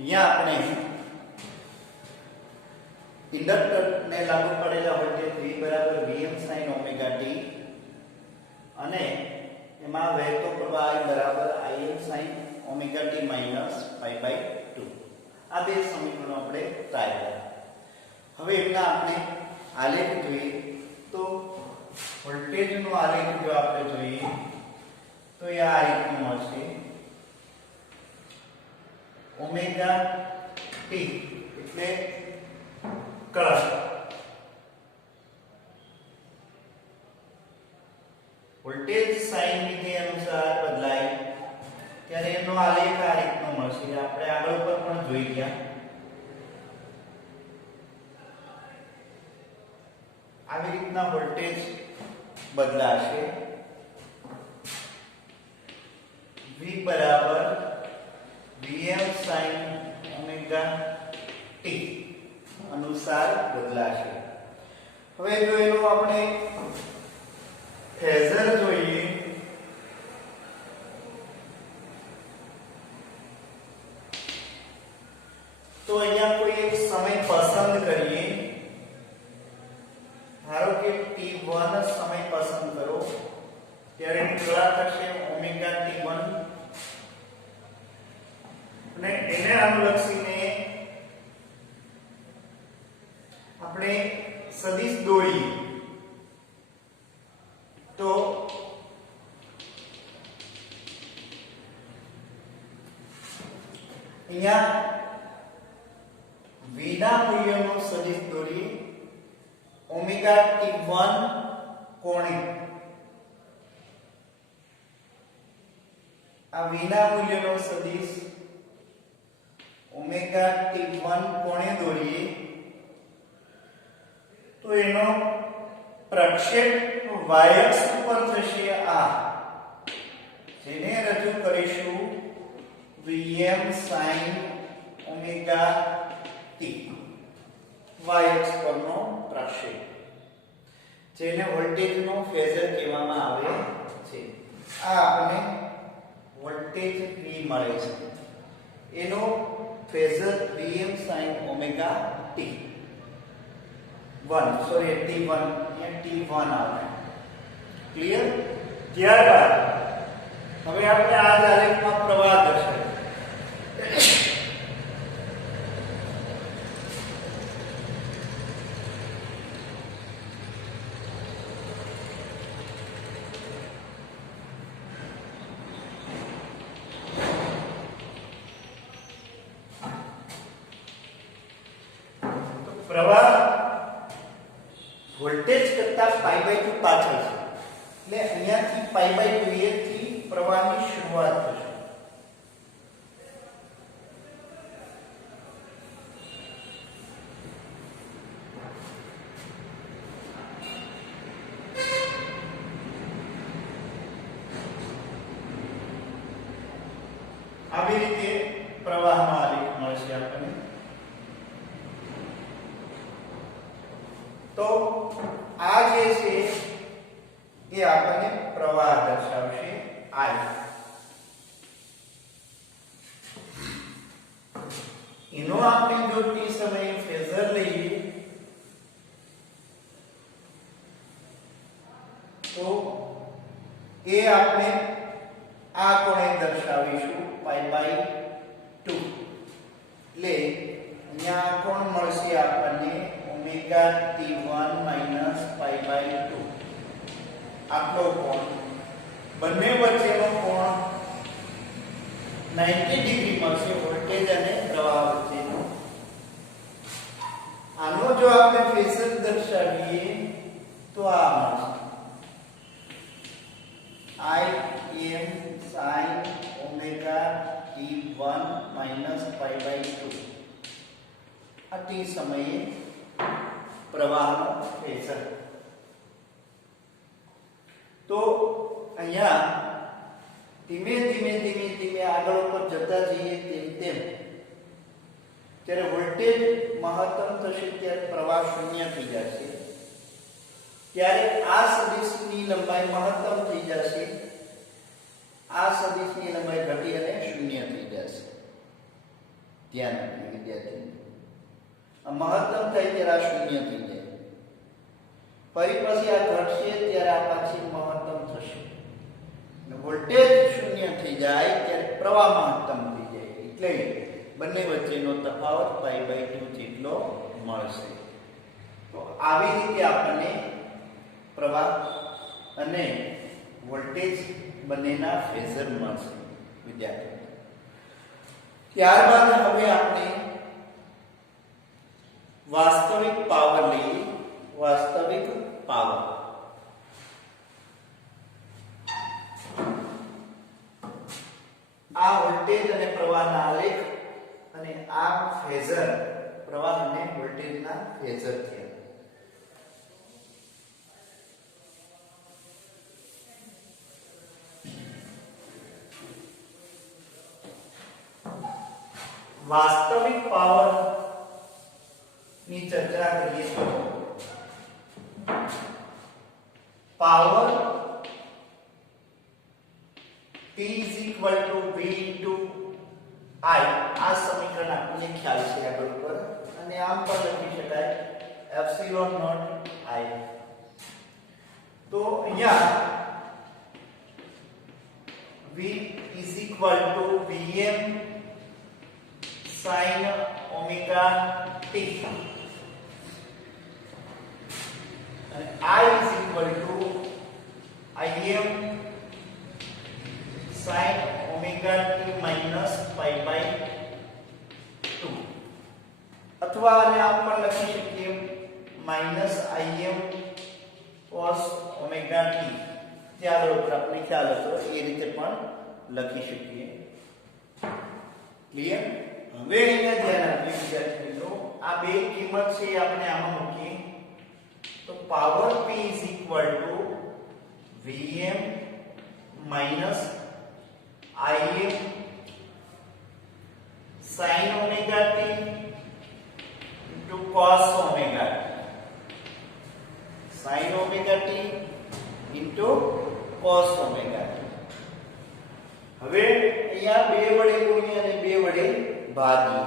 અહીંયા આપણે ઇન્ડક્ટરને લાગુ પડેલા વોલ્ટેજ V બરાબર Vm sin ઓમેગા t અને એમાં વહેતો પ્રવાહ I બરાબર Im sin omega t minus π/2 આ બે સમીકરણો આપણે ટ્રાય કર્યા. હવે એમના આપણે આલેખ જોઈએ તો વોલ્ટેજનો આલેખ જો આપણે જોઈએ તો એ આ રીતનું મળશે. ઓમેગા t એટલે કરંટ, વોલ્ટેજ સાઇન વિધેય અનુસાર બદલાય ત્યારે એનો આલેખ આ રીતનો મળશે. આપણે આગળ ઉપર પણ જોઈ ગયા. આવી રીતના વોલ્ટેજ બદલાશે. V બરાબર Vm sin ઓમેગા t અનુસાર બદલાશે. હવે જો એનો આપણે ફેઝર જોઈએ તો અહીંયા કોઈ એક સમય પસંદ કરીએ. ધારો કે t1 સમય પસંદ કરો ત્યારે કેટલા થશે ઓમેગા t1 અને એને અનુલક્ષીને આપણે સદિશ દોરીએ તો અહીંયા v ના મૂલ્યનો સદિશ દોરીએ. ઓમેગા t1 કોણે આ v ના મૂલ્યનો સદિશ ઓમેગા t1 કોણે દોરીએ તો એનો પ્રક્ષેપ y અક્ષ ઉપર થશે આ, જેને રજૂ કરીશું Vm sin omega t. y અક્ષ પરનો પ્રક્ષેપ જેને વોલ્ટેજનો ફેઝર કહેવામાં આવે છે. આ આપણે વોલ્ટેજ V મળે છે એનો phasor Vm sin omega t. t1 આવે. ક્લિયર? ત્યારબાદ હવે આપણે આ આલેખમાં પ્રવાહ દર્શાવીએ. પ્રવાહ વોલ્ટેજ કરતા π/2 પાછળ છે એટલે અહીંયાથી π/2 થી પ્રવાહની શરૂઆત થશે. આવી રીતે પ્રવાહનો આલેખ મળશે આપણને. તો આ જે છે એ આપણને પ્રવાહ દર્શાવશે I. એનો આપણે જો t સમયે ફેઝર લઈએ તો એ આપણે આ કોણે દર્શાવીશું π/2 એટલે અહીંયા આ કોણ મળશે આપણને ઓમેગા t1 માઈનસ π/2. આટલો કોણ, બંને વચ્ચેનો કોણ 90 ડિગ્રી મળશે વોલ્ટેજ અને પ્રવાહ વચ્ચેનો. આનો જો આપણે ફેઝર દર્શાવીએ તો આ મળશે Im sin omega t1 minus π/2. આ t સમયે પ્રવાહનો ફેઝર. તો અહીંયા ધીમે ધીમે આગળ ઉપર જતા જઈએ તેમ જ્યારે વોલ્ટેજ મહત્તમ થશે ત્યારે પ્રવાહ શૂન્ય થઈ જશે. ત્યારે આ સદિશની લંબાઈ મહત્તમ થઈ જશે, આ સદિશની લંબાઈ ઘટી અને શૂન્ય થઈ જશે. ધ્યાન આપીએ વિદ્યાર્થી. આ મહત્તમ થાય ત્યારે આ શૂન્ય થઈ જાય, ફરી પછી આ ઘટશે ત્યારે આ પાછી મહત્તમ થશે. વોલ્ટેજ શૂન્ય થઈ જાય ત્યારે પ્રવાહ મહત્તમ થઈ જાય, એટલે બંને વચ્ચેનો તફાવત π/2 જેટલો મળશે. તો આવી રીતે આપણને પ્રવાહ અને વોલ્ટેજ બંનેના ફેઝર મળશે વિદ્યાર્થીઓ. ત્યારબાદ હવે આપણે વાસ્તવિક પાવર લઈએ. વાસ્તવિક પાવર આ વોલ્ટેજ અને પ્રવાહના આલેખ અને આ ફેઝર પ્રવાહ અને વોલ્ટેજના ફેઝર થયા. વાસ્તવિક પાવર ની ચર્ચા કરીએ તો પાવર P = V * I આ સમીકરણ આપણને ખ્યાલ છે આગળ ઉપર, અને આમ પણ લખી શકાય ε0 I. તો અહીંયા V = Vm sin omega t and I = Im sin omega t minus π/2, અથવા આને આમ પણ લખી શકીએ minus Im cos omega t. ત્યાં ઉપર આપણે ખ્યાલ હતો એ રીતે પણ લખી શકીએ. ક્લિયર? હવે અહીંયા ધ્યાન આપીએ વિદ્યાર્થીઓ, આ બે કિંમત છે આપણે આમાં મૂકીએ તો power P = Vm minus Im sin omega t into cos omega t. sin omega t into cos omega t. હવે અહીંયા બે વડે ગુણીએ અને બે વડે ભાગીએ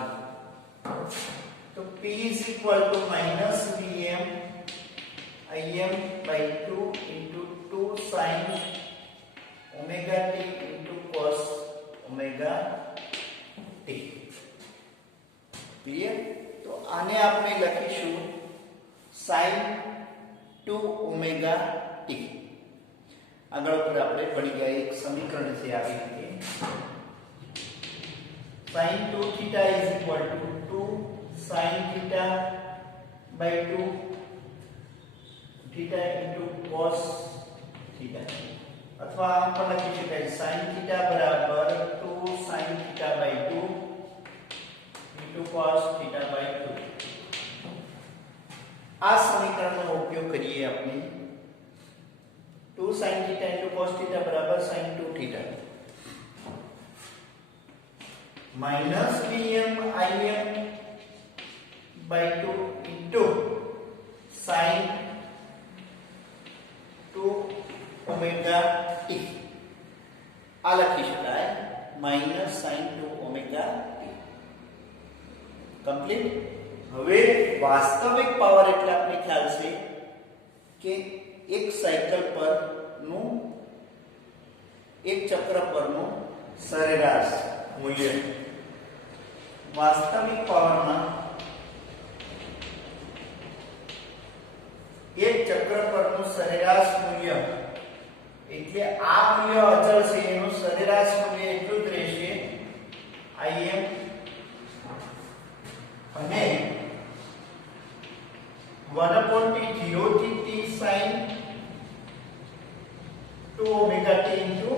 તો P = -Vm Im/2 into 2 sin omega t into cos omega t. Clear? તો આને આપણે લખીશું sin 2 omega t. આગળ ઉપર આપણે ભણી ગયા એક સમીકરણ છે આવી રીતે sin 2 theta = 2 sin theta/2 theta into cos theta, અથવા આમ પણ લખી શકાય sin theta = 2 sin theta/2 into cos theta/2. આ સમીકરણનો ઉપયોગ કરીએ આપણે 2 sin theta into cos theta = sin 2 theta minus Vm Im/2 into sin 2 omega t. આ લખી શકાય minus sin 2 omega t. Complete? હવે વાસ્તવિક પાવર એટલે આપણે ખ્યાલ છે કે એક સાયકલ પરનું એક ચક્ર પરનું સરેરાશ મૂલ્ય. વાસ્તવિક પાવરમાં એક ચક્ર પરનું સરેરાશ મૂલ્ય એટલે આ મૂલ્ય અચળ છે, એનું સરેરાશ મૂલ્ય એટલું જ રહેશે Im, અને 1/0 થી t sin 2 omega t into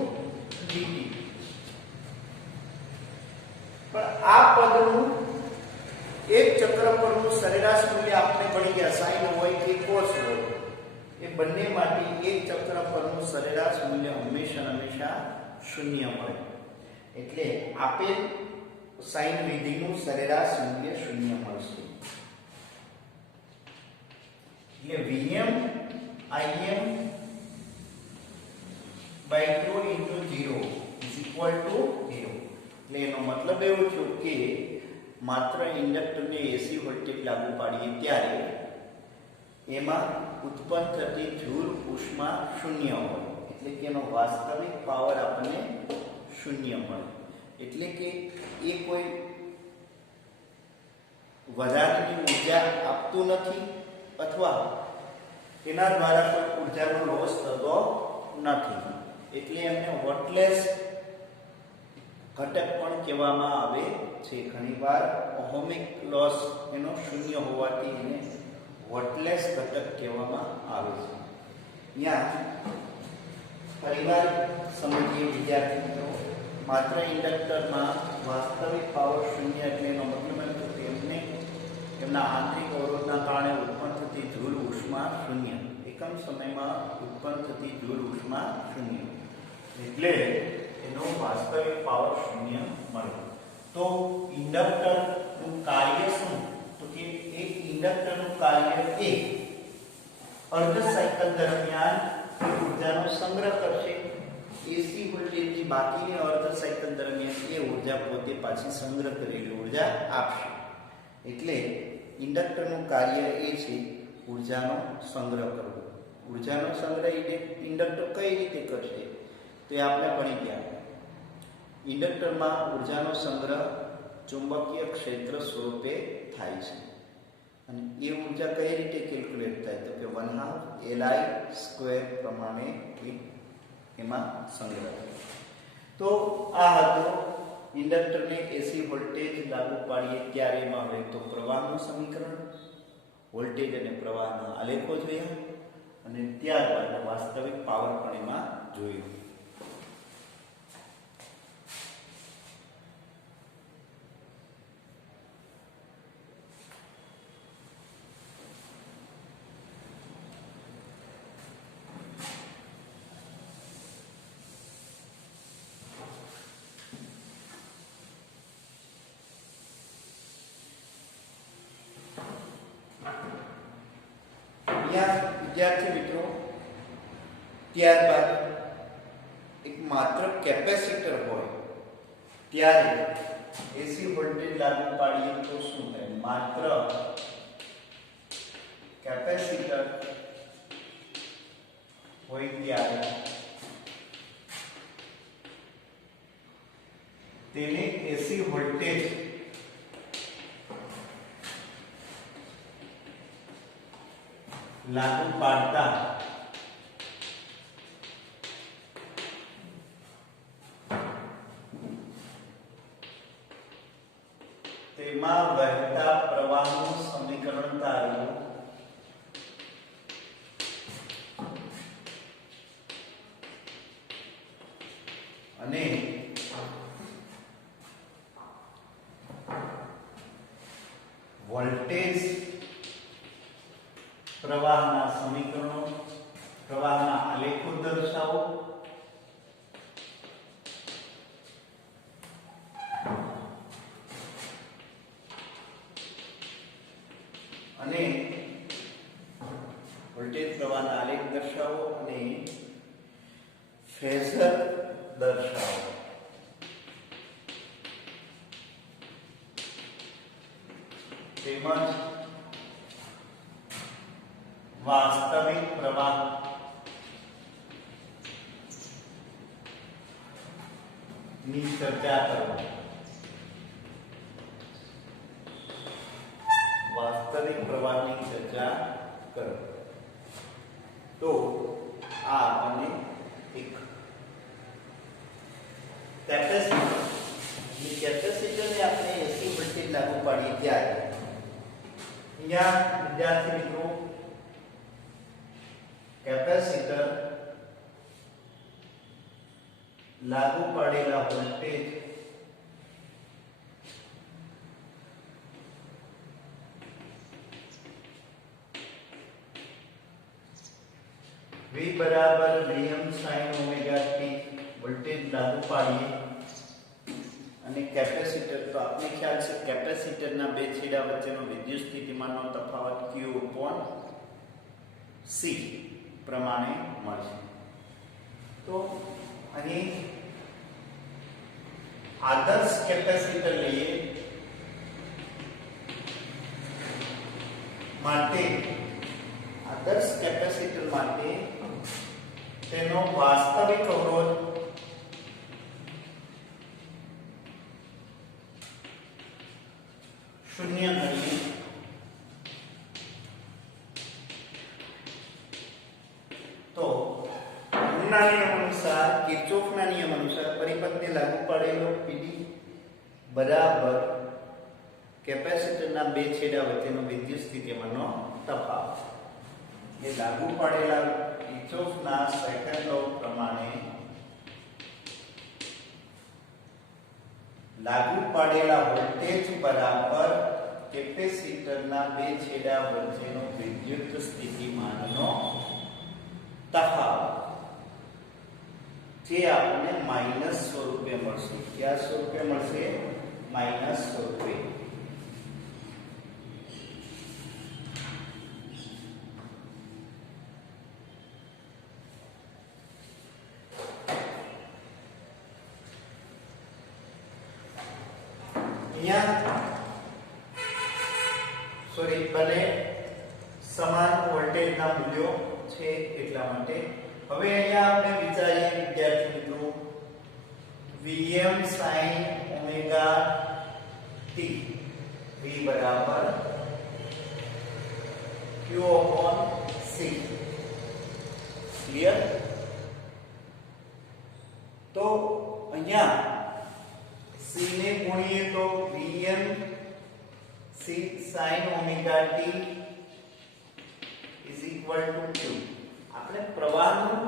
dt. પણ આ પદનું એક ચક્ર પરનું સરેરાશ મૂલ્ય આપણે ભણી ગયા sin હોય કે cos હોય, એ બંને માટે એક ચક્ર પરનું સરેરાશ મૂલ્ય હંમેશા શૂન્ય મળે. એટલે આપેલ sin વિધિનું સરેરાશ મૂલ્ય શૂન્ય મળશે. એટલે Vm Im/2 into 0 is equal to 0. એટલે એનો મતલબ એવો થયો કે માત્ર ઇન્ડક્ટરને એસી વોલ્ટેજ લાગુ પાડીએ ત્યારે એમાં ઉત્પન્ન થતી જૂલ ઉષ્મા શૂન્ય હોય, એટલે કે એનો વાસ્તવિક પાવર આપણને શૂન્ય મળે. એટલે કે એ કોઈ વધારાની ઉર્જા આપતું નથી અથવા એના દ્વારા કોઈ ઉર્જાનો લોસ થતો નથી. એટલે એમને વોટલેસ ઘટક પણ કહેવામાં આવે છે. ઘણીવાર ઓહમિક લોસ એનો શૂન્ય હોવાથી એને વોટલેસ ઘટક કહેવામાં આવે છે. અહીંયા ફરીવાર સમજીએ વિદ્યાર્થી મિત્રો, માત્ર ઇન્ડક્ટરમાં વાસ્તવિક પાવર શૂન્ય એટલે એનો મતલબ એમ કે તેમને તેમના આંતરિક અવરોધના કારણે ઉત્પન્ન થતી જૂલ ઉષ્મા શૂન્ય, એકમ સમયમાં ઉત્પન્ન થતી જૂલ ઉષ્મા શૂન્ય, એટલે એનો વાસ્તવિક પાવર શૂન્ય મળે. તો ઇન્ડક્ટરનું કાર્ય શું? તો કે એક ઇન્ડક્ટરનું કાર્ય એ અર્ધ સાયકલ દરમિયાન ઉર્જાનો સંગ્રહ કરશે. એસી વોલ્ટેજની બાકીની અર્ધ સાયકલ દરમિયાન એ ઉર્જા પોતે પાછી સંગ્રહ કરેલી ઉર્જા આપશે. એટલે ઇન્ડક્ટરનું કાર્ય એ છે ઉર્જાનો સંગ્રહ કરવો. ઉર્જાનો સંગ્રહ ઇન્ડક્ટર કઈ રીતે કરશે તો એ આપણે ભણી ગયા. ઇન્ડક્ટરમાં ઉર્જાનો સંગ્રહ ચુંબકીય ક્ષેત્ર સ્વરૂપે થાય છે અને એ ઉર્જા કઈ રીતે કેલ્ક્યુલેટ થાય તો કે 1/2 Li² પ્રમાણે એમાં સંગ્રહ. તો આ હતો ઇન્ડક્ટરને એસી વોલ્ટેજ લાગુ પાડીએ ત્યારે એમાં વહેતો પ્રવાહનું સમીકરણ, વોલ્ટેજ અને પ્રવાહના આલેખો જોયા અને ત્યારબાદ વાસ્તવિક પાવર પણ એમાં જોયું. વિદ્યાર્થી મિત્રો, ત્યારબાદ એક માત્ર કેપેસિટર હોય ત્યારે એસી વોલ્ટેજ લાગુ પાડીએ તો શું થાય? માત્ર કેપેસિટર હોય ત્યારે તેને એસી વોલ્ટેજ લાગુ પાડતા તેમાં વહેતા પ્રવાહનું સમીકરણ તારવું અને વોલ્ટેજ પ્રવાહના સમીકરણો, પ્રવાહના આલેખો દર્શાવો અને વોલ્ટેજ પ્રવાહના આલેખ દર્શાવો અને ફેઝર દર્શાવો. તેમજ વાસ્તવિક પ્રવાહ ની ચર્ચા કરો. વાસ્તવિક પ્રવાહની ચર્ચા કરો. તો આ આપણને એક કેપેસિટરને આપણે એસી વોલ્ટેજ લાગુ પાડીએ ત્યારે અહીંયા વિદ્યાર્થી મિત્રો કેપેસિટર લાગુ પાડેલા વોલ્ટેજ V બરાબર Vm sin omega t voltage લાગુ પાડીએ અને કેપેસિટર, તો આપણે ખ્યાલ છે કેપેસિટરના બે છેડા વચ્ચેનો વિદ્યુત સ્થિતિમાનનો તફાવત Q/C પ્રમાણે મળશે. તો અહીં આદર્શ કેપેસિટર લઈએ માટે આદર્શ કેપેસિટર માટે તેનો વાસ્તવિક અવરોધ શૂન્ય કરીએ તો ઓહમના નિયમ અનુસાર કિર્ચોફના નિયમ અનુસાર પરિપથને લાગુ પડેલો PD બરાબર કેપેસિટરના બે છેડા વચ્ચેનો વિદ્યુત સ્થિતિમાનનો તફાવત. એ લાગુ પડેલા કિર્ચોફના સેકન્ડ લો પ્રમાણે લાગુ પડેલા વોલ્ટેજ બરાબર કેપેસિટરના બે છેડા વચ્ચેનો વિદ્યુત સ્થિતિમાનનો તફાવત, જે આપણને માઈનસ સ્વરૂપે મળશે. કયા સ્વરૂપે મળશે? માઈનસ સ્વરૂપે. બને સમાન વોલ્ટેજના મૂલ્યો છે એટલા માટે. હવે અહીંયા આપણે વિચારીએ વિદ્યાર્થી મિત્રો, Vm sin omega t V બરાબર Q upon C. ક્લિયર? તો અહીંયા C ને ગુણીએ તો Vm C sin omega t is equal to Q. આપણે પ્રવાહનું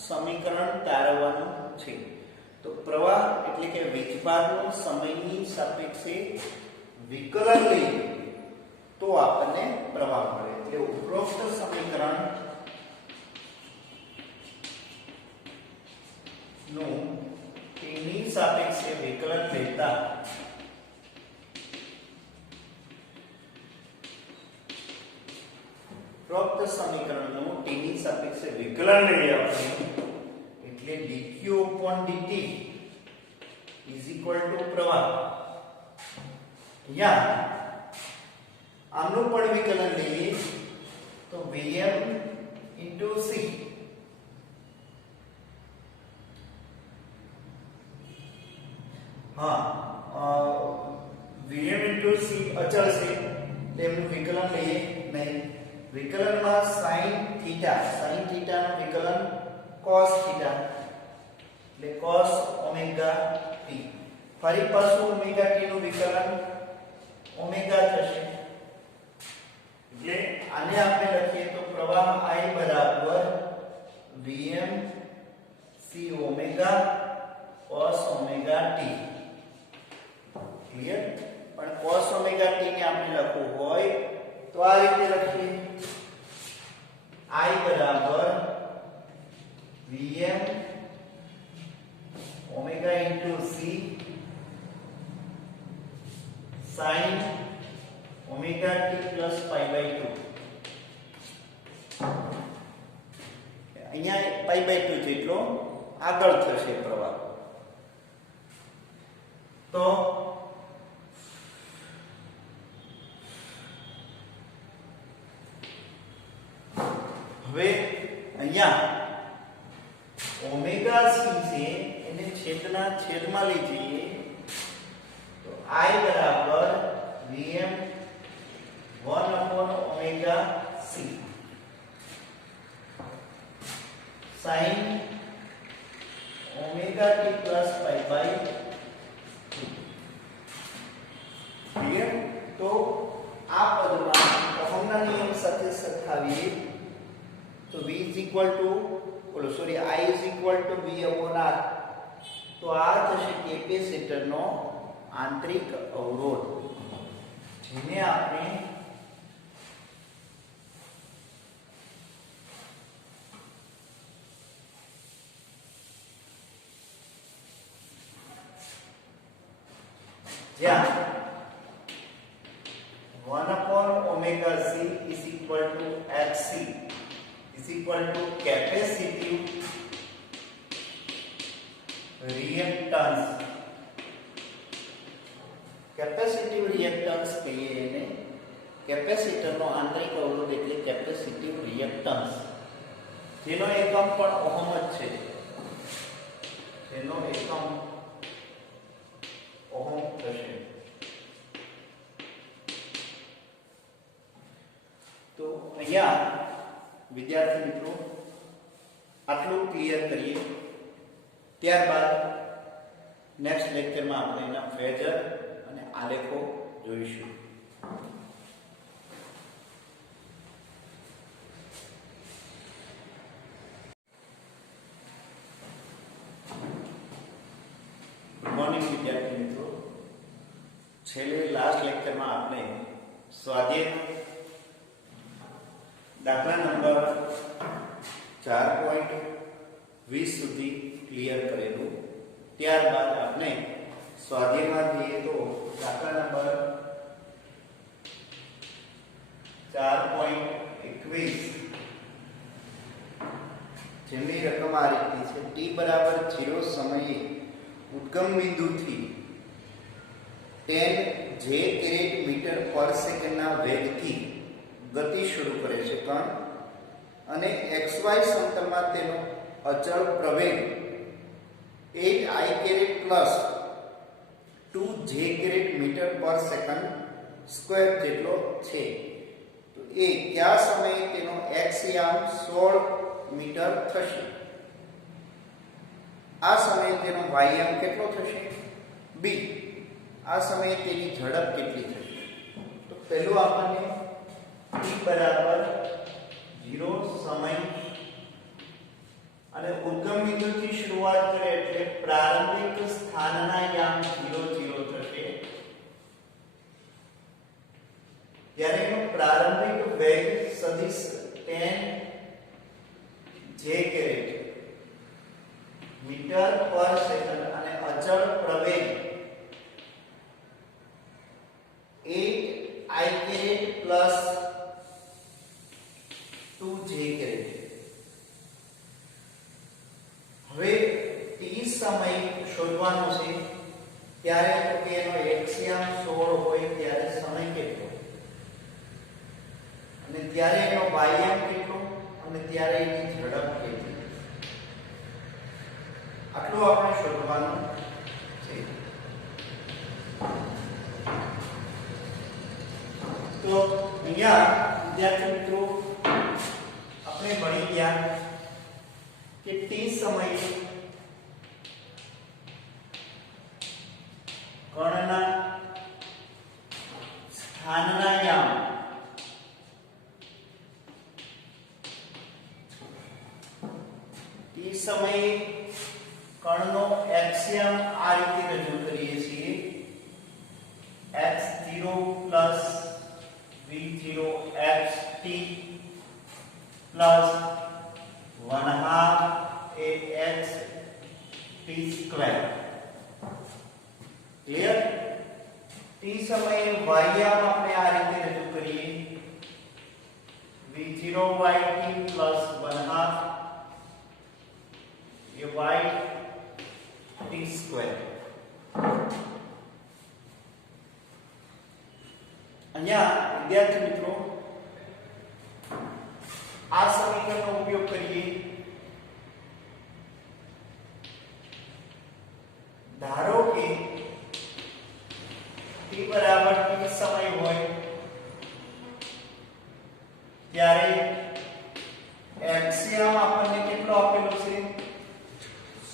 સમીકરણ તારવવાનું છે. તો પ્રવાહ એટલે કે વીજભારનું સમયની સાપેક્ષે વિકલન લઈએ તો આપણને પ્રવાહ મળે. એટલે ઉપરોક્ત સમીકરણ નું તેની સાપેક્ષે વિકલન લેતા ઉપરોક્ત સમીકરણનું t ની સાપેક્ષે વિકલન લઈએ આપણે એટલે dq upon dt is equal to પ્રવાહ. અહીંયા આનું પણ વિકલન લઈએ તો Vm into C. Vm into C અચળ છે તેમનું વિકલન લઈએ નહીં. વિકલનમાં sin થીટા નું વિકલન cos થીટા એટલે cos ઓમેગા t. ફરી પાછું ઓમેગા t નું વિકલન ઓમેગા થશે. એટલે આને આપણે લખીએ તો પ્રવાહ I બરાબર Vm C omega cos omega t. Clear? પણ cos ઓમેગા t ને આપણે લખવું હોય તો આ રીતે લખીએ I બરાબર Vm omega into C sin omega t plus pi by 2. અહીંયા pi by 2 જેટલો આગળ થશે પ્રવાહ. તો હવે અહીંયા ઓમેગા c છે એને છેદના છેદમાં લઈ જઈએ તો I બરાબર Vm 1 upon omega c sin omega t plus pi by 2. Clear? તો આ પદમાં ઓહમના નિયમ સાથે સરખાવીએ તો V is equal to I is equal to V upon R. તો આ થશે કેપેસિટરનો આંતરિક અવરોધ, જેને આપણે જ્યાં 1 upon omega c is equal to Hc is equal to capacitive reactance. Capacitive reactance કહીએ એને કેપેસિટરનો આંતરિક અવરોધ એટલે કેપેસિટિવ રિએક્ટન્સ, જેનો એકમ પણ ઓહમ જ છે. જેનો એકમ ઓહમ થશે. તો અહીંયા વિદ્યાર્થી મિત્રો આટલું ક્લિયર કરીએ. ત્યારબાદ નેક્સ્ટ લેક્ચરમાં આપણે એના ફેઝર અને આલેખો જોઈશું. ગુડ મોર્નિંગ વિદ્યાર્થી મિત્રો. છેલ્લે લાસ્ટ લેક્ચરમાં આપણે સ્વાધ્યાય દાખલા નંબર 4.20 સુધી ક્લિયર કરેલું. ત્યારબાદ આપણે સ્વાધ્યાયમાં જઈએ તો દાખલા નંબર 4.21 જેમની રકમ આ રીતની છે. t બરાબર 0 સમયે ઉદ્ગમ બિંદુથી 10 j કેરેટ મીટર પર સેકન્ડના વેગથી ગતિ શરૂ કરે છે કણ, અને xy સમતલમાં તેનો અચળ પ્રવેગ 8 i caret plus 2 j caret metre per second square જેટલો છે. તો એ કયા સમયે તેનો x યામ 16 મીટર થશે? આ સમયે તેનો y યામ કેટલો થશે? b. આ સમયે તેની ઝડપ કેટલી થશે? તો પહેલું આપણને t બરાબર 0 સમય અને ઉદ્ગમ બિંદુથી શરૂઆત કરે એટલે પ્રારંભિક સ્થાનના યામ 0 0 થશે. ત્યારે એનો પ્રારંભિક વેગ સદિશ 10 j caret metre per second અને અચળ પ્રવેગ 8 i caret plus 2 j caret. હવે t સમય શોધવાનો છે. ત્યારે તો કે એનો x યામ 16 હોય ત્યારે સમય કેટલો, અને ત્યારે એનો y યામ કેટલો, અને ત્યારે એની ઝડપ કેટલી, આટલું આપણે શોધવાનું છે. તો અહીંયા વિદ્યાર્થી મિત્રો આપણે ભણી ગયા કે t સમયે કણના સ્થાનના યામ t સમયે કણનો x યામ આ રીતે રજૂ કરીએ છીએ. x0 v0 xt plus 1/2 ax t square. Clear? t સમયે y યામ આપણે આ રીતે રજૂ કરીએ v0 yt plus 1/2 ay t square. અહીંયા વિદ્યાર્થી મિત્રો આ સમીકરણનો ઉપયોગ કરીએ. ધારો કે t બરાબર t સમય હોય ત્યારે x યામ આપણને કેટલો આપેલો છે?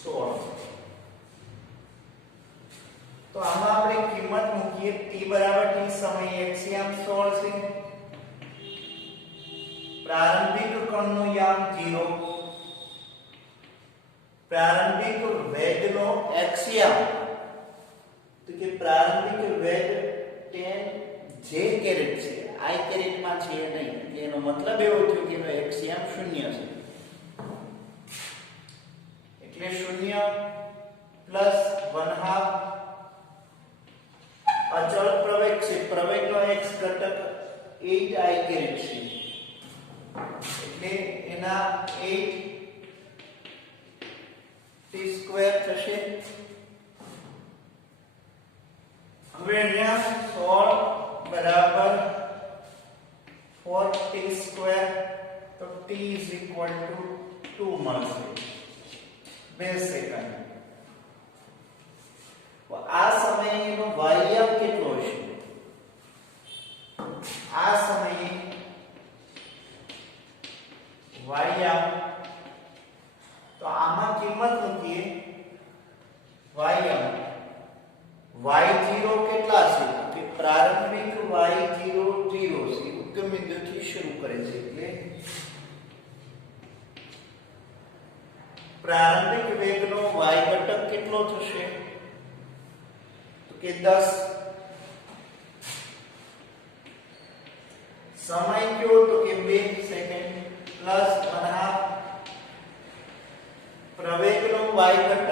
16. તો આમાં આપણે કિંમત મૂકીએ. t બરાબર t સમયે x યામ 16 છે. પ્રારંભિક કણનું યામ 0, પ્રારંભિક વેગનો x યામ તો કે પ્રારંભિક વેગ 10 j કેરેટ છે, i કેરેટમાં છે નહીં. એનો મતલબ એવો થયો કે એનો x યામ 0 છે. એટલે 0 પ્લસ 1/2 અચળ પ્રવેગ છે. પ્રવેગનો x ઘટક 8 i કેરેટ છે. એટલે એના 8 t સ્ક્વેર થશે. હવે અહીંયા 16 બરાબર 4t સ્ક્વેર તો t is equal to 2 મળશે 2 સેકન્ડ. આ સમયનો વાયમ કેટલો હશે? આ સમયે વાયમ તો આમાં કિંમત મૂકીએ વાયમ y0 કેટલા છે કે પ્રારંભિક y0 0 છે ઉદ્ગમ બિંદુથી શરૂ કરે છે એટલે પ્રારંભિક વેગનો y ઘટક કેટલો થશે તો કે 10. સમય કયો તો કે 2 સેકન્ડ પ્લસ 1/2 પ્રવેગનો y ઘટક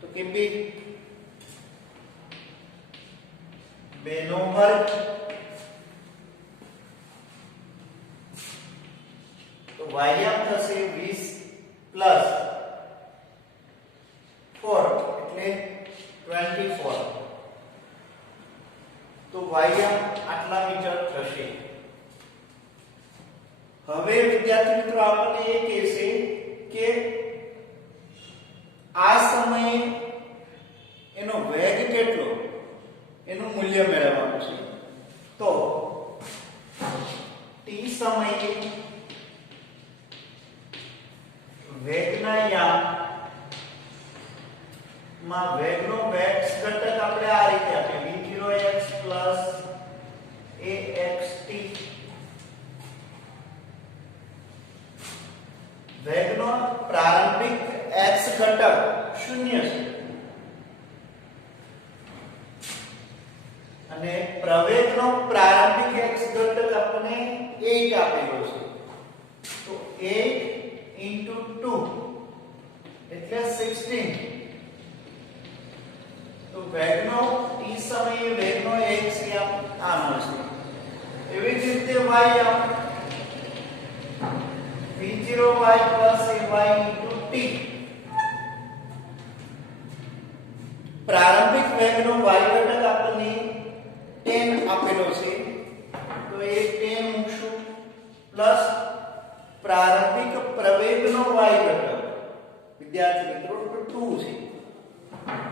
તો કે 2 નો વર્ગ તો વાયમ થશે 20 પ્લસ 4 એટલે 24 તો વાયમ આટલા મીટર થશે. હવે વિદ્યાર્થી મિત્રો આપણને એ કહેશે કે આ સમયે એનો વેગ કેટલો એનું મૂલ્ય મેળવવાનું છે. તો t સમયે વેગના યામ માં વેગનો વેગ ઘટક આપણે આ રીતે આપીએ v0x axt. વેગનો પ્રારંભિક x ઘટક 0 છે અને પ્રવેગનો પ્રારંભિક x ઘટક આપણને 8 આપેલો છે તો 8 into 2 એટલે 16. તો વેગનો t સમયે વેગનો x યામ આ મળશે. એવી જ રીતે y યામ v0y plus ay into t. પ્રારંભિક વેગનો y ઘટક આપણને 10 આપેલો છે તો એ 10 મૂકશું પ્લસ પ્રારંભિક પ્રવેગનો y ઘટક વિદ્યાર્થી મિત્રો તો 2 છે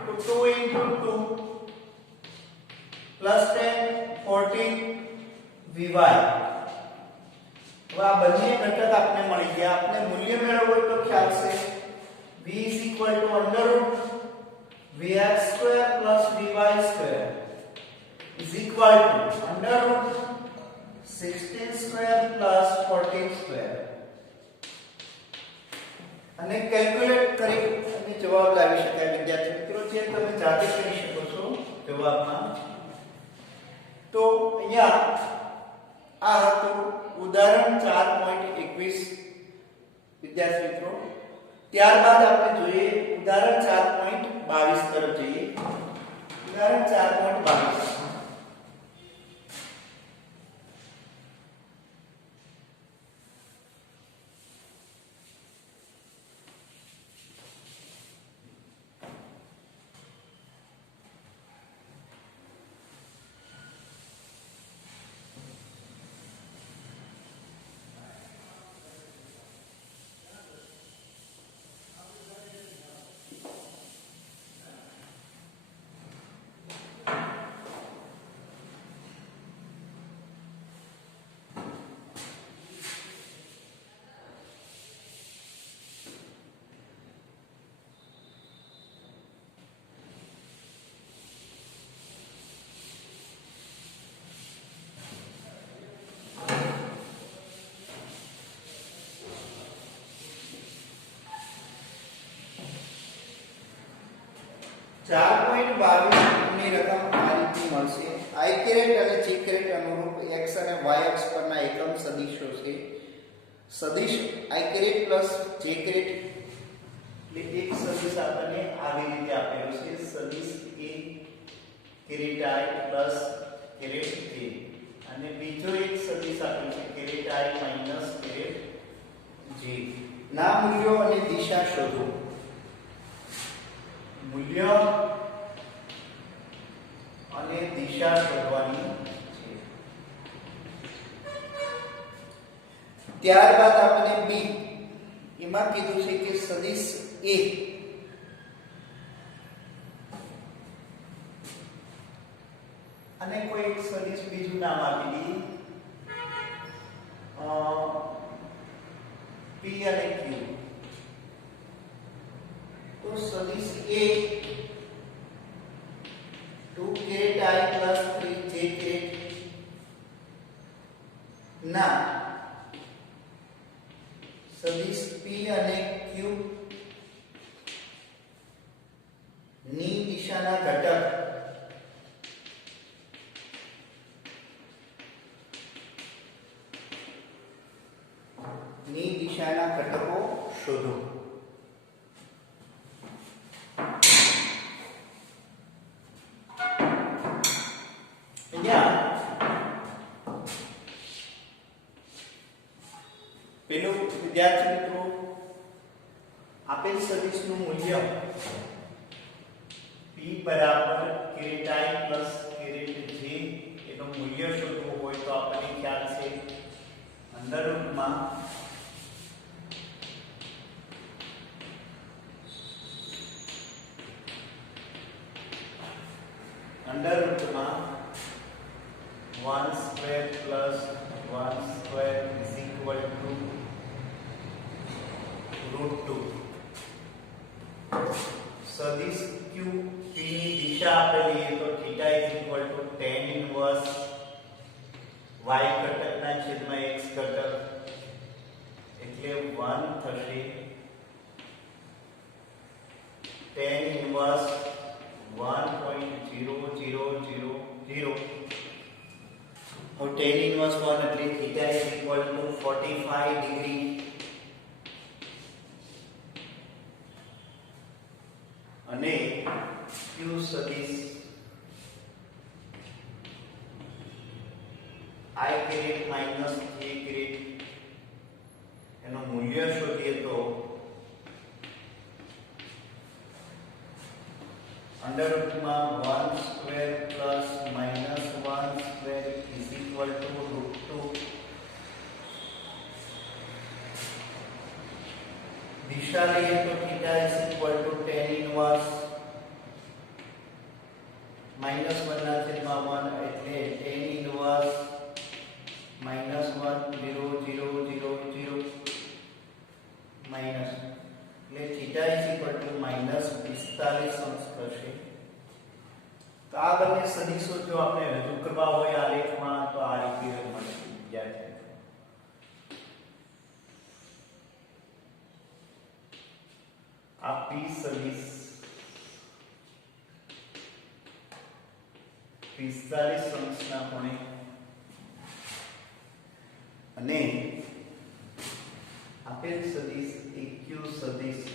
તો 2 into 2 plus 10 14 vy. તો આ બંને ઘટક આપણે મળી ગયા. આપણે મૂલ્ય મેળવવું તો ખ્યાલ છે v is equal to under root vx square plus vy square is equal to under root 16 square plus 14 square. અને કેલ્ક્યુલેટ કરી અને જવાબ લાવી શકાય વિદ્યાર્થી મિત્રો, જે તમે જાતે કરી શકો છો જવાબમાં. તો અહીંયા આ હતું ઉદાહરણ 4.21 વિદ્યાર્થી મિત્રો. ત્યારબાદ આપણે જોઈએ ઉદાહરણ 4.22 તરફ જઈએ. ઉદાહરણ 4.22 4.22 ની રકમ આ રીતે મળશે. i કેરેટ અને j કેરેટ અનુરૂપ x અને y અક્ષ પરના એકમ સદિશો છે. સદિશ i caret plus j caret એટલે એક સદિશ આપણને આવી રીતે આપેલો છે સદિશ a caret i plus caret j અને બીજો એક સદિશ આપેલો છે caret i minus caret j. ના મૂલ્યો અને દિશા શોધો. મૂલ્ય અને દિશા શોધવાની છે. ત્યારબાદ આપણે બી એમાં કીધું છે કે સદિશ એ અને કોઈ એક સદિશ બીજું નામ આપી દઈએ પી અને ક્યુ. તો સદિશ એ 2 caret I plus 3 j caret ના સદિશ p અને q ની દિશાના ઘટક ની દિશાના ઘટકો શોધો. પેલું વિદ્યાર્થી મિત્રો આપેલ સદિશનું મૂલ્ય p બરાબર caret I plus caret j એનું મૂલ્ય શોધવું હોય તો આપણને ખ્યાલ છે under રૂટમાં one square plus one square is equal to √2. સદિશ q p ની દિશા આપેલી છે તો θ is equal to tan inverse y ઘટકના છેદમાં x ઘટક એટલે 1 થશે tan inverse 1.0000. और tan inverse 1 એટલે θ is equal to 45 degree. અને q સદિશ I caret minus j caret એનું મૂલ્ય શોધીએ તો अंडर रूट में 1 square plus minus 1 square is equal to √2. दिशा लिए तो theta is equal to tan inverse minus 1 ના છેદમાં 1 એટલે tan ઇનવર્સ -1 0 0 0 0 માઈનસ એટલે θ is equal to -45 અંશ થશે. તો આ બંને સદિશો જો આપણે રજૂ કરવા હોય આલેખમાં તો આ રીતે મળશે વિદ્યાર્થી. આ p સદિશ 45 અંશના કોણે અને આપેલ સદિશ q સદિશ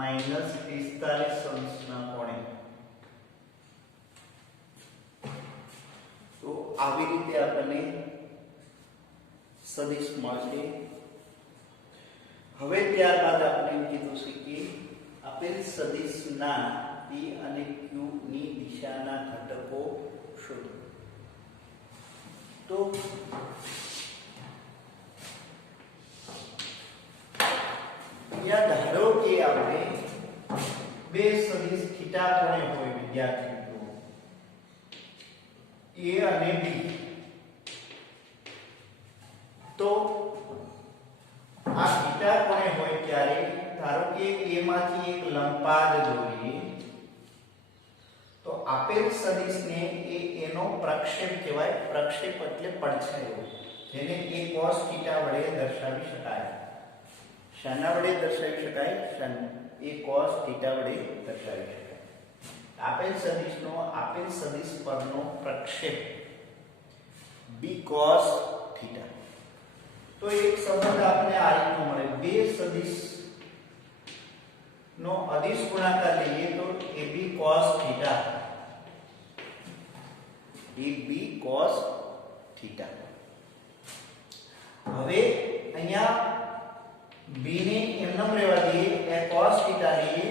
-45 અંશના કોણે. તો આવી રીતે આપણને સદિશ મળશે. હવે ત્યારબાદ આપણે કીધું છે કે આપેલ સદિશના p અને q ની દિશાના ઘટકો શોધો. તો ધારો કે આપણે બે સદિશ થીટા કોણે હોય વિદ્યાર્થી મિત્રો a અને b. તો આ થીટા કોણે હોય ત્યારે ધારો કે a માંથી એક લંબપાદ દોરીએ તો આપેલ સદિશને એ નો પ્રક્ષેપ કહેવાય. પ્રક્ષેપ એટલે પડછાયો, જેને a cos θ વડે દર્શાવી શકાય. શાના વડે દર્શાવી શકાય? a cos θ વડે દર્શાવી શકાય. આપેલ સદિશનો આપેલ સદિશ પરનો પ્રક્ષેપ b cos θ. તો એક સંબંધ આપણે આ રીતનો મળે. બે સદિશ નો અદિશ ગુણાકાર લઈએ તો ab cos θ ab cos θ. હવે અહીંયા b ને એમનેમ રહેવા દઈએ, a cos θ લઈએ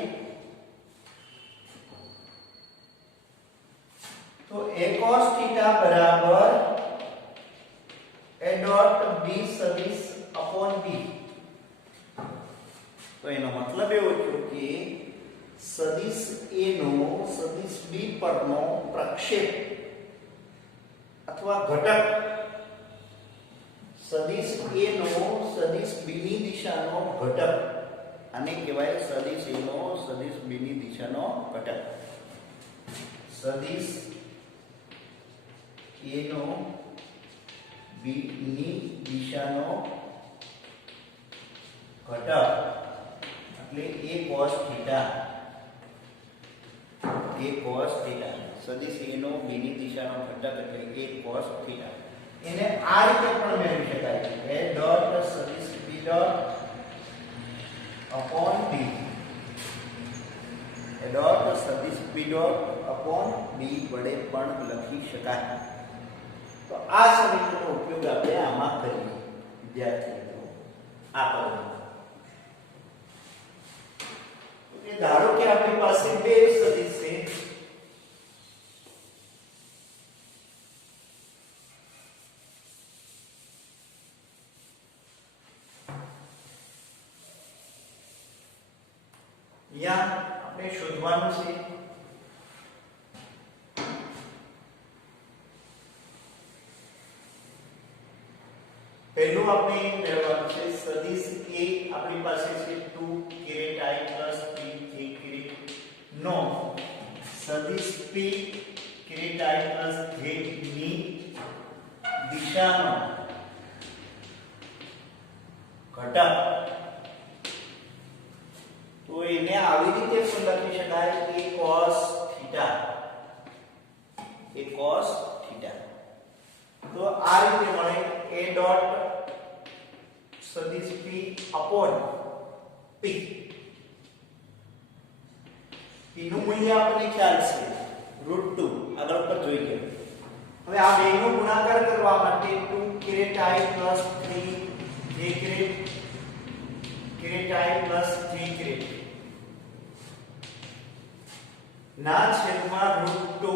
તો a cos θ બરાબર a dot b sin સદિશ અપોન b. તો એનો મતલબ એવો થયો કે સદિશ a નો સદિશ b પરનો પ્રક્ષેપ અથવા ઘટક સદિશ a નો સદિશ b ની દિશાનો ઘટક, આને કહેવાય સદિશ a નો સદિશ b ની દિશાનો ઘટક. સદિશ a નો b ની દિશાનો ઘટક એટલે a cos θ. a cos θ સદિશ a નો b ની દિશાનો ઘટક એટલે a cos θ. એને આ રીતે પણ મેળવી શકાય છે a ડોટ સદિશ b dot upon b. a dot સદિશ b ડોટ અપોન b વડે પણ લખી શકાય. તો આ સમીકરણનો ઉપયોગ આપણે આમાં કરીએ વિદ્યાર્થી મિત્રો. આ પદ્ધતિ કે ધારો કે આપણી પાસે બે સદિશ છે, યા આપણે શોધવાનું છે પહેલું આપણે મેળવવાનું છે સદિશ a આપણી પાસે છે 2 caret I plus 3 caret નો સદિશ p caret I plus j ની દિશાનો ઘટક. તો એને આવી રીતે પણ લખી શકાય a cos θ. a cos θ. તો આ રીતે મળે a ડોટ સદિશ p અપોન p. p નું મૂલ્ય આપણને ખ્યાલ છે √2, આગળ ઉપર જોઈ લો. હવે આ બેનો ગુણાકાર કરવા માટે 2 caret I plus 3 j caret I plus 3 caret ના છેદમાં √2.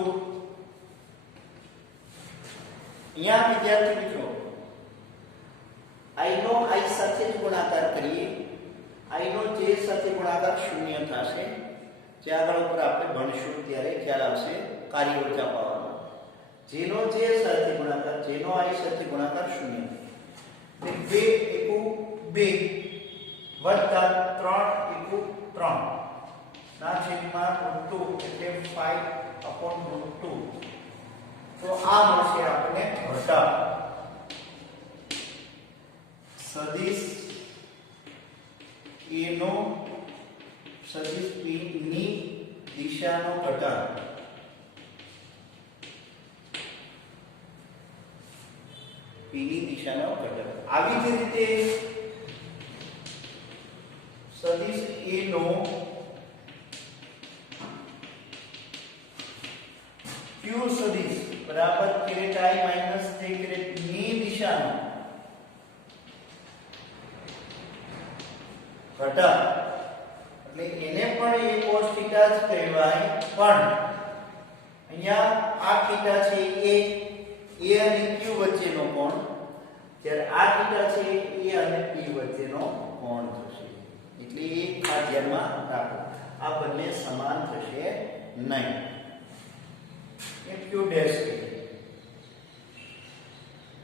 અહીંયા વિદ્યાર્થી મિત્રો I નો I સાથે જ ગુણાકાર કરીએ. I નો j સાથે ગુણાકાર 0 થશે. જે આગળ ઉપર આપણે ભણશું ત્યારે ખ્યાલ આવશે કાર્ય ઊર્જા પાવરનો. j નો j સાથે ગુણાકાર, j નો I સાથે ગુણાકાર 0. એટલે 2 * 2 વત્તા 3 * 3 ના છેદમાં √2 એટલે 5/√2. તો આ મળશે આપણે ઘટક સદિશ a નો સદિશ p ની દિશાનો ઘટક. p ની દિશાનો ઘટક. આવી જ રીતે સદિશ a નો q સદિશ બરાબર caret I minus j caret ની દિશાનો ઘટક એટલે એને પણ a cos θ જ કહેવાય. પણ અહીંયા આ θ છે a અને q વચ્ચેનો કોણ, જ્યારે આ θ છે a અને p વચ્ચેનો કોણ થશે. એટલે એ આ ધ્યાનમાં રાખો, આ બંને સમાન થશે નહીં. q ડેશ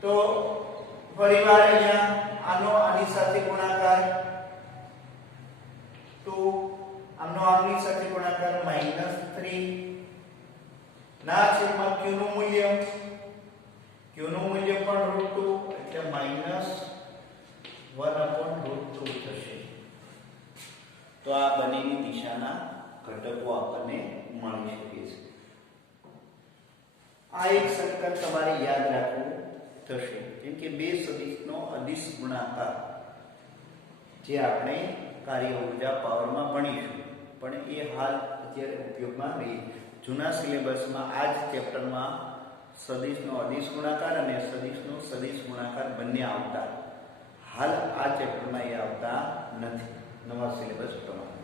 તો ફરીવાર અહીંયા આનો આની સાથે ગુણાકાર 2, આમનો આની સાથે ગુણાકાર -3 ના છેદમાં q નું મૂલ્ય પણ √2 એટલે -1/√2 થશે. તો આ બંનેની દિશાના ઘટકો આપણને મળી શકે છે. આ એક સમીકરણ તમારે યાદ રાખવું થશે, કેમ કે બે સદિશનો અદિશ ગુણાકાર જે આપણે કાર્ય ઊર્જા પાવરમાં ભણીશું, પણ એ હાલ અત્યારે ઉપયોગમાં નહીં. જૂના સિલેબસમાં આ જ ચેપ્ટરમાં સદિશનો અદિશ ગુણાકાર અને સદિશનો સદિશ ગુણાકાર બંને આવતા. હાલ આ ચેપ્ટરમાં એ આવતા નથી નવા સિલેબસ પ્રમાણે.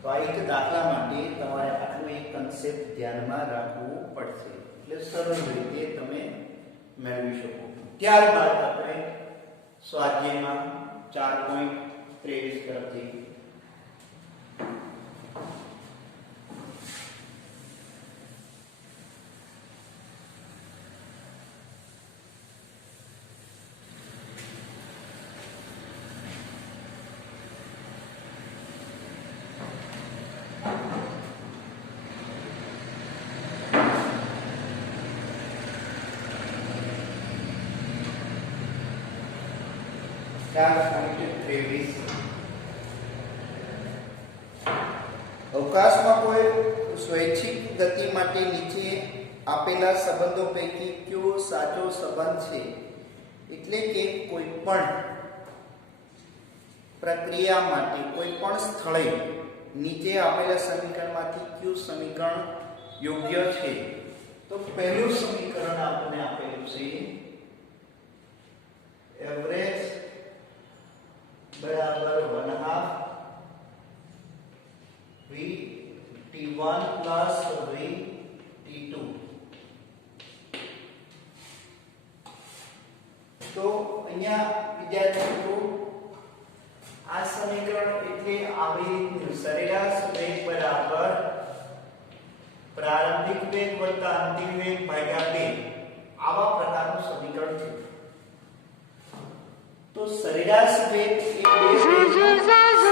તો આ એક દાખલા માટે તમારે આટલું એક કન્સેપ્ટ ધ્યાનમાં રાખવું પડશે, એટલે સરળ રીતે તમે મેળવી શકો. ત્યારબાદ આપણે સ્વાધ્યાયમાં 4.23 તરફથી અવકાશમાં કોઈ સ્વૈચ્છિક ગતિ માટે નીચે આપેલા સંબંધો પૈકી કયો સાચો સંબંધ છે? એટલે કે કોઈ પણ પ્રક્રિયા માટે કોઈ પણ સ્થળે નીચે આપેલા સમીકરણમાંથી કયું સમીકરણ યોગ્ય છે? તો પહેલું સમીકરણ આપણને આપેલું છે એવરેજ बराबर 1/2 VT1 plus VT2। તો અહીંયા વિદ્યાર્થી મિત્રો આ સમીકરણ એટલે આવી રીતનું સરેરાશ વેગ બરાબર પ્રારંભિક વેગ વત્તા અંતિમ વેગ ભાગ્યા 2 આવા પ્રકારનું સમીકરણ છે। તો સરેરાશ વેગ એ બે વેગનો